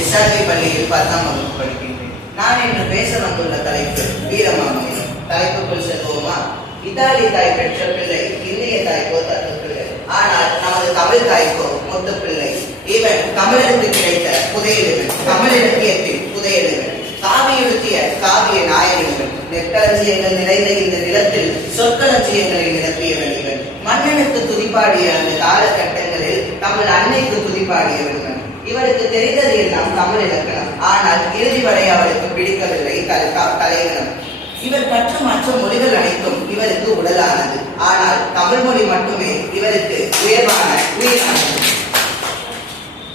SRP பள்ளியில் பத்தாம் வகுப்பு படிக்கின்றேன் நான் இன்று பேச வந்துள்ள தலைப்பு. வீரமாமணி தலைப்புக்குள் செல்வோமா? இத்தாலி தாய் பெற்ற பிள்ளை இந்திய தாய்க்கோ தற்ற பிள்ளை. ஆனால் நமது தமிழ் தாய்க்கோ மொத்த பிள்ளை. இவன் தமிழருக்கு கிடைத்த புதையலிவன் தமிழ் இலக்கியத்தில் புதையலிவன் காவிய காவிய நாயகன் நெற்களஞ்சியங்கள் நிறைந்த இந்த நிலத்தில் சொற்களஞ்சியங்களை நிரப்பியவன் இவன். மன்னனுக்கு துதிப்பாடிய அந்த காலகட்டங்களில் தமிழ் அன்னைக்கு துதிப்பாடியவன் இவனுக்கு இவருக்கு தெரிந்தது என்ன? தமிழ் இலக்கணம் ஆனால் இறுதி வரை அவருக்கு பிடிக்கவில்லை. தலை- தலைவனம். இவர் கற்ற மற்ற மொழிகள் அனைத்தும் இவருக்கு உடலானது. ஆனால் தமிழ் மொழி மட்டுமே இவருக்கு உயர்வான உயிரானது.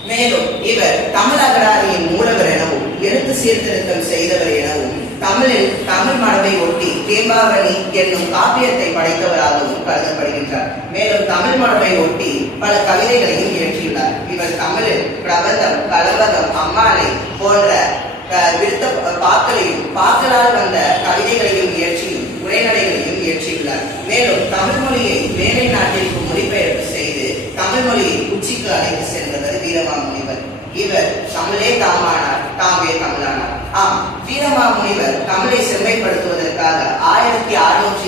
மேலும் இவர் தமிழ் அகராதியின் மூலவர் எனவும் எழுத்து சீர்திருத்தம் செய்தவர் எனவும் தமிழில் தமிழ் மரபை ஒட்டி தேம்பாவணி என்னும் காப்பியத்தை படைத்தவராகவும் கருதப்படுகின்றார் மேலும் தமிழ் மரபை ஒட்டி பல கவிதைகளையும் இயற்றியுள்ளார். இவர் தமிழில் பிரபந்தம் கலவகம் அம்மானை போன்ற விருத்த பாக்களையும் பாக்களால் வந்த கவிதைகளையும் இயற்றியும் உரைநடைகளையும் இயற்றியுள்ளார். மேலும் தமிழ் மொழியை மேலை நாட்டிற்கு மொழிபெயர்ப்பு செய்து தமிழ் மொழியை உச்சிக்கு அழைத்து சென்றவர் வீரமாமுனிவர். இவர் தமிழே தாமானார் தாமே தமிழானார். ஆம் வீரமாமுனிவர் தமிழை செம்மைப்படுத்துவதற்காக ஆயிரத்தி அறுநூற்றி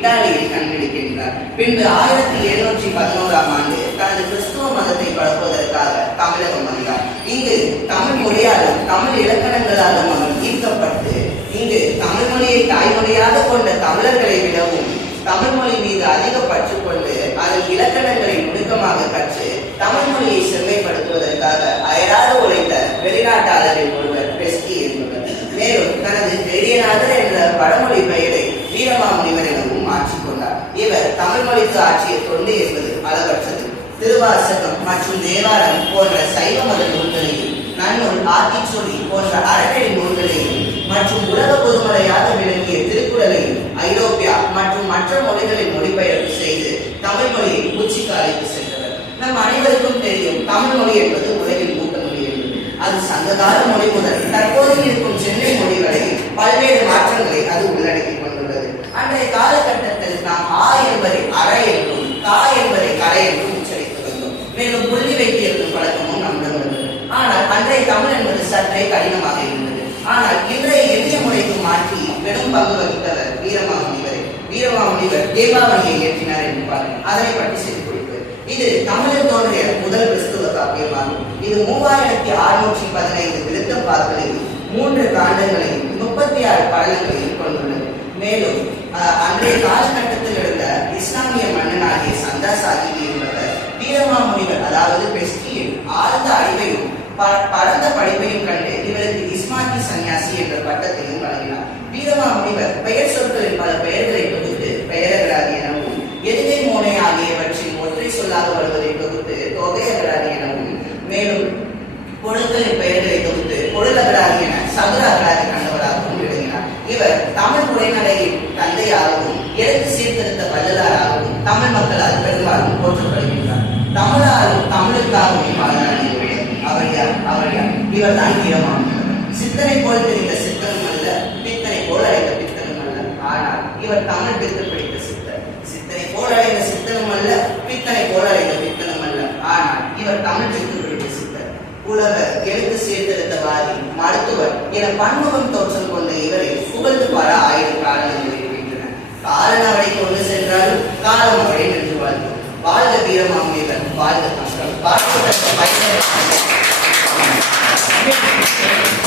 இத்தாலியில் கண்டுபிடிக்கின்றார். பின்பு ஆயிரத்தி எழுநூற்றி பதினோராம் ஆண்டு தனது கிறிஸ்துவ மதத்தை பரப்புவதற்காக தமிழகம் வந்தார். இங்கு தமிழ் மொழியாலும் தமிழ் இலக்கணங்களாலும் அவர் ஈர்க்கப்பட்டு இங்கு தமிழ் மொழியை தாய்மொழியாக கொண்ட தமிழர்களை விடவும் தமிழ் மொழி மீது அதிக பற்று கொண்டு அதன் இலக்கணங்களை நுணுக்கமாக கற்று தமிழ் மொழியை செம்மைப்படுத்துவதற்காக அயராது உழைத்த வெளிநாட்டாளரின் ஒருவர் பெஸ்கி என்பவர் மேலும் தனது பெரியநாதர் என்ற வடமொழி பெயரை வீரமாமுனிவர் எனவும் மாற்றிக்கொண்டார் இவர் தமிழ் மொழிக்கு ஆற்றிய தொண்டு என்பது அளவற்றது திருவாசகம் மற்றும் தேவாரம் போன்ற சைவ மத நூல்களையும் நன்னூல் ஆத்திச்சொலி போன்ற அறநெறி நூல்களையும் மற்றும் உலக பொதுமறையாக விளங்கிய திருக்குறளையும் ஐரோப்பியா மற்றும் மற்ற மொழிகளில் மொழிபெயர்ப்பு செய்து தமிழ் மொழியை உச்சிக்கு அழைத்து சென்றவர். நம் அனைவருக்கும் தெரியும் தமிழ் மொழி என்பது உலகின் மூத்த மொழி என்பது அது சங்ககால மொழி முதல் தற்போது இருக்கும் சென்னை மொழி வரை பல்வேறு மாற்றங்களை அது உள்ளடக்கி கொண்டுள்ளது அன்றைய காலகட்டத்தில் நாம் ஆ என்பதை அற என்றும் கா என்பதை கரை என்றும் உச்சரித்து வந்தோம் மேலும் புள்ளி வைத்திருக்கும் பழக்கமும் நம்மிடம் இருந்தது ஆனால் அன்றைய தமிழ் என்பது சற்றே கடினமாக இருந்தது. ஆனால் இன்றைய எளிய முறைக்கு மாற்றி பெரும் பங்கு வகித்தவர் வீரமாமுனிவர் வீரமாமுனிவர் தேவாவளியை இயற்றினார் என்று பாருங்கள். அதனை பற்றி செய்து குறிப்பு. இது தமிழில் தோன்றிய முதல் கிறிஸ்துவ காப்பியமாகும். இது மூவாயிரத்தி அறுநூற்றி பதினைந்து விருத்தம் பார்க்கலையும் மூன்று காண்டங்களையும் முப்பத்தி ஆறு படலங்களையும் கொண்டுள்ளது. மேலும் அஹ், அன்றைய காலகட்டத்தில் இருந்த இஸ்லாமிய மன்னனாகிய சந்தா சாஹிப் பரந்த படிப்பையும் கண்டு இவருக்கு இஸ்மாக்கி சன்னியாசி என்ற பட்டத்தையும் வழங்கினார். வீரமாமுனிவர் பெயர் சொற்களின் பல பெயர்களை தொகுத்து பெயரகராதி எனவும் எதிரை மோனை ஆகியவற்றின் ஒற்றை சொல்லாக வருவதை தொகுத்து தொகையகராதி எனவும் மேலும் பொருட்களின் பெயர்களை தொகுத்து பொருளகராதி என சதுர அகராதி கண்டவராகவும் விளங்கினார். இவர் தமிழ் உரைநடையின் தந்தையாகவும் எழுத்து சீர்திருத்த வள்ளலாராகவும் தமிழ் மக்களால் பெரும்பாலும் போற்றப்படுகின்றார். தமிழாலும் தமிழுக்காகவும் பாராட்டியுடைய இவர் தான் வீரமானவர் சித்தனை போல் தெரிந்த சித்தனும் அல்ல பித்தனை போல் அடைந்த பித்தனும் அல்ல. ஆனால் இவர் தமிழ் பித்து பிடித்த சித்தர். சித்தனை போல் அடைந்த சித்தனும் அல்ல பித்தனை போல் அடைந்த பித்தனும் அல்ல. ஆனால் இவர் தமிழ் பித்து பிடித்த சித்தர். உலக எழுத்து சீர்திருத்தவாதி மருத்துவர் என பன்முகம் தோற்றம் கொண்ட இவரை புகழ்ந்து பாட ஆயிரம் காரணங்கள் இருக்கின்றன காரண அவரை கொண்டு சென்றாலும் காலம் அவரை நின்று வாழ்ந்தோம் வாழ்க வீரமாமுனிவர் வாழ்க மக்கள் வாழ்க்கை Thank you.